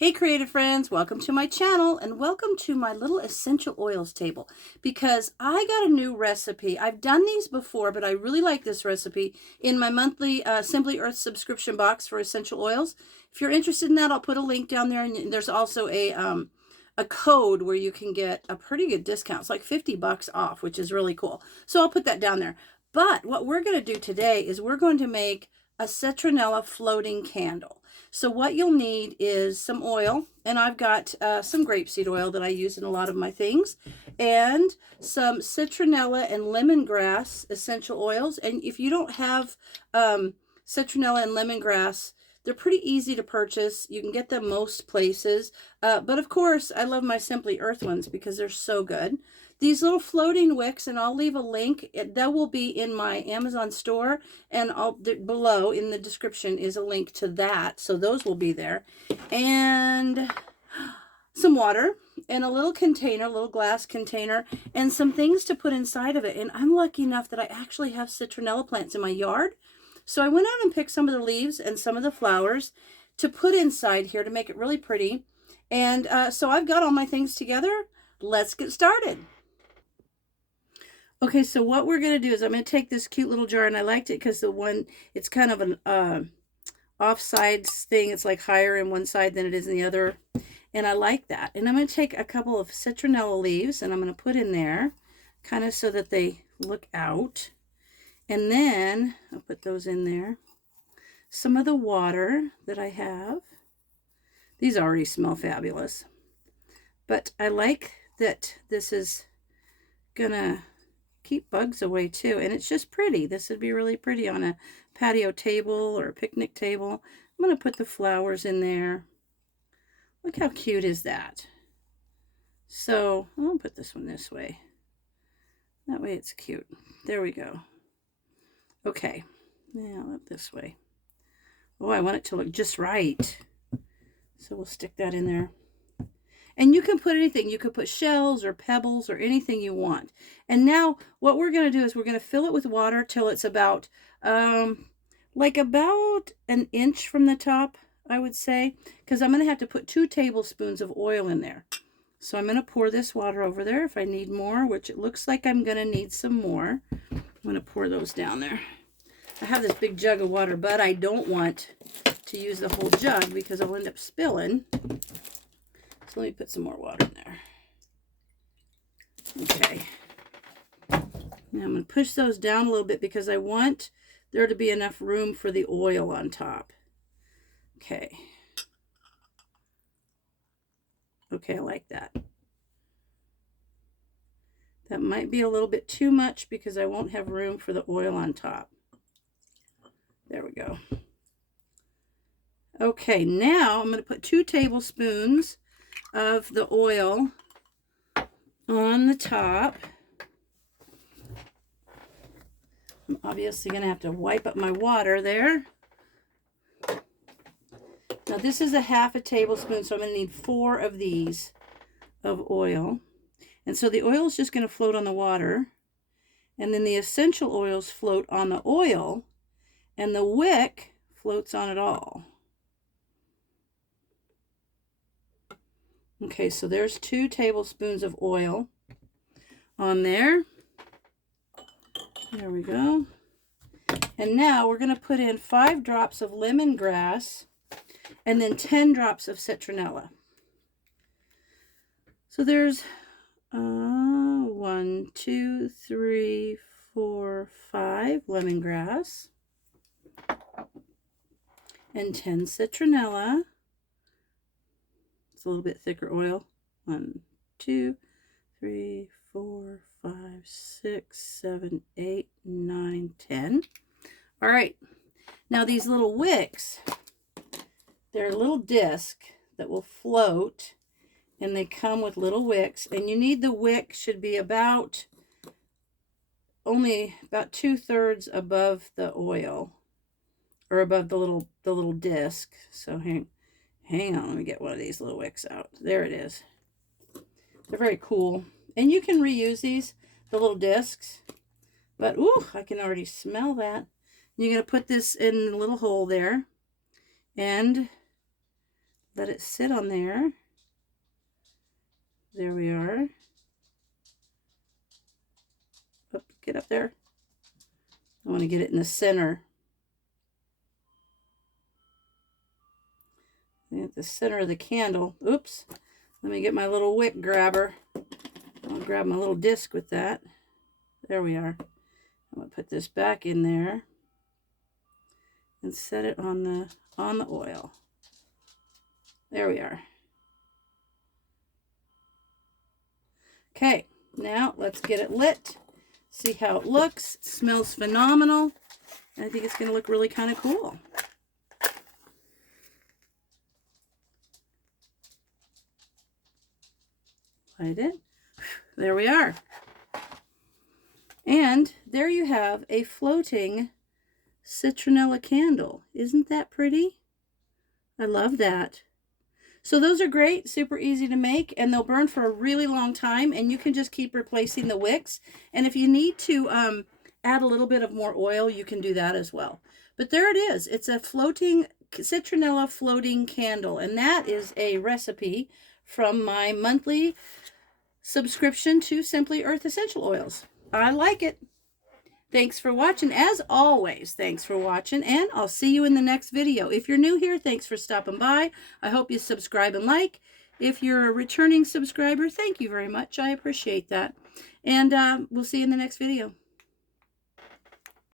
Hey creative friends, welcome to my channel and welcome to my little essential oils table because I got a new recipe. I've done these before, but I really like this recipe in my monthly Simply Earth subscription box for essential oils. If you're interested in that, I'll put a link down there, and there's also a code where you can get a pretty good discount. It's like 50 bucks off, which is really cool. So I'll put that down there. But what we're going to do today is we're going to make a citronella floating candle. So what you'll need is some oil, and I've got some grapeseed oil that I use in a lot of my things, and some citronella and lemongrass essential oils. And if you don't have citronella and lemongrass, they're pretty easy to purchase. You can get them most places. But of course, I love my Simply Earth ones because they're so good. These little floating wicks, and I'll leave a link. That will be in my Amazon store, and below in the description is a link to that. So those will be there. And some water and a little container, a little glass container, and some things to put inside of it. And I'm lucky enough that I actually have citronella plants in my yard. So I went out and picked some of the leaves and some of the flowers to put inside here to make it really pretty. And so I've got all my things together. Let's get started. Okay, so what we're going to do is I'm going to take this cute little jar, and I liked it because it's kind of an offsides thing. It's like higher in one side than it is in the other, and I like that. And I'm going to take a couple of citronella leaves, and I'm going to put in there kind of so that they look out. And then I'll put those in there. Some of the water that I have. These already smell fabulous. But I like that this is going to keep bugs away too. And it's just pretty. This would be really pretty on a patio table or a picnic table. I'm going to put the flowers in there. Look how cute is that? So I'll put this one this way. That way it's cute. There we go. Okay, now up this way. Oh, I want it to look just right. So we'll stick that in there. And you can put anything. You could put shells or pebbles or anything you want. And now what we're going to do is we're going to fill it with water till it's about, like about an inch from the top, I would say. Because I'm going to have to put 2 tablespoons of oil in there. So I'm going to pour this water over there if I need more, which it looks like I'm going to need some more. I'm going to pour those down there. I have this big jug of water, but I don't want to use the whole jug because I'll end up spilling. So let me put some more water in there. Okay. Now I'm going to push those down a little bit because I want there to be enough room for the oil on top. Okay. Okay, I like that. That might be a little bit too much because I won't have room for the oil on top. There we go. Okay, now I'm going to put 2 tablespoons of the oil on the top. I'm obviously going to have to wipe up my water there. Now this is a half a tablespoon, so I'm going to need 4 of these of oil. And so the oil is just going to float on the water. And then the essential oils float on the oil. And the wick floats on it all. Okay, so there's 2 tablespoons of oil on there. There we go. And now we're going to put in 5 drops of lemongrass and then 10 drops of citronella. So there's 1, 2, 3, 4, 5 lemongrass. And 10 citronella. It's a little bit thicker oil. 1, 2, 3, 4, 5, 6, 7, 8, 9, 10. All right. Now these little wicks, they're a little disc that will float, and they come with little wicks. And you need the wick should be only about 2/3 above the oil. Or above the little disc. So hang on, let me get one of these little wicks out. There it is. They're very cool. And you can reuse these, the little discs. But ooh, I can already smell that. You're going to put this in the little hole there. And let it sit on there. There we are. Oh, get up there. I want to get it in the center. At the center of the candle. Oops. Let me get my little wick grabber. I'll grab my little disc with that. There we are. I'm going to put this back in there and set it on the oil. There we are. Okay, now let's get it lit. See how it looks. It smells phenomenal. And I think it's going to look really kind of cool. Light it. There we are. And there you have a floating citronella candle. Isn't that pretty? I love that. So those are great, super easy to make, and they'll burn for a really long time, and you can just keep replacing the wicks. And if you need to add a little bit of more oil, you can do that as well. But there it is. It's a floating citronella floating candle, and that is a recipe from my monthly subscription to Simply Earth Essential Oils. I like it. Thanks for watching. As always, thanks for watching, and I'll see you in the next video. If you're new here, thanks for stopping by. I hope you subscribe and like. If you're a returning subscriber, thank you very much. I appreciate that. And we'll see you in the next video.